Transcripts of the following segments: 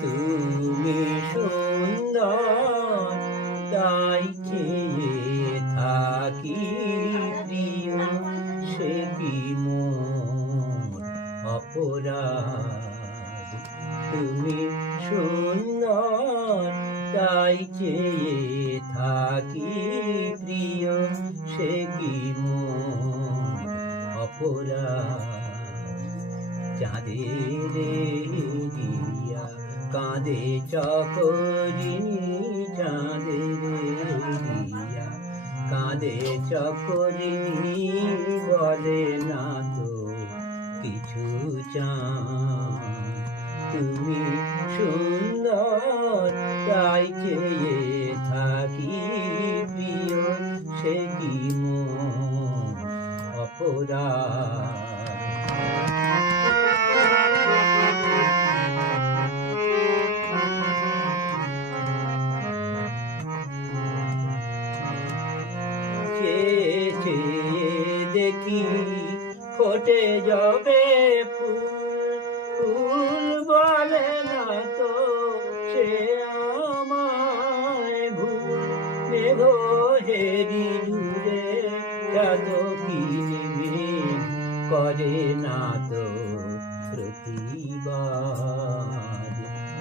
তুমি সুন্দর তাই চেয়ে থাকি প্রিয়, সে কি মোর অপরাধ? তুমি সুন্দর তাই চেয়ে থাকি প্রিয়, সে কি মোর অপরাধ? চাঁদের দিয়া কাঁদে চকরিনী, চাঁদের দিয়া কাঁদে চকরিনী, বলে না তো কিছু চান। তুমি সুন্দর তাই চেয়ে থাকি প্রিয়, সে কি মোর অপরাধ? চেয়ে চেয়ে দেখি ফোটে যবে ফুল, ফুল বলে না তো সে আমায় ভুল। মেঘ হেরি জুড়ে এত কিলবিল করে না তো প্রতিবাদ।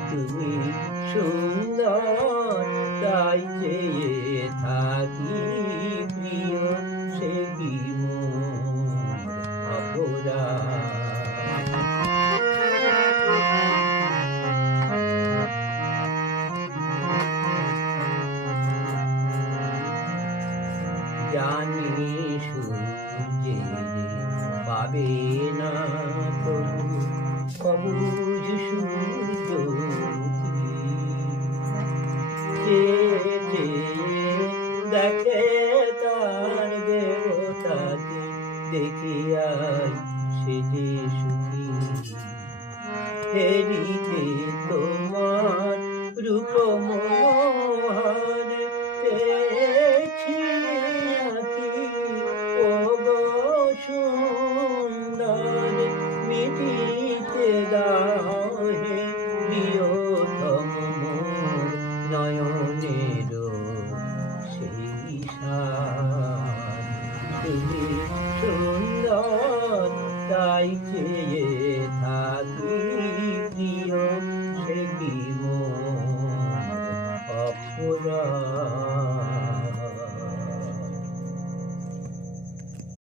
তুমি সুন্দর তাই চেয়ে থাকি প্রিয়, সে কি মোর অপরাধ? জানি সূর্যের পাবে না তবু সবুজ সূর্য, দেখে তার দেবতাকে দেখিয়াই সে যে সুখী। ফেরিতে তোমার রূপ মনোহর পেয়েছি আঁকি, ও গো সুন্দর মিটিতে দাও হে প্রিয়তম মোর নয়নের সেই সার। তুমি সুন্দর তাই চেয়ে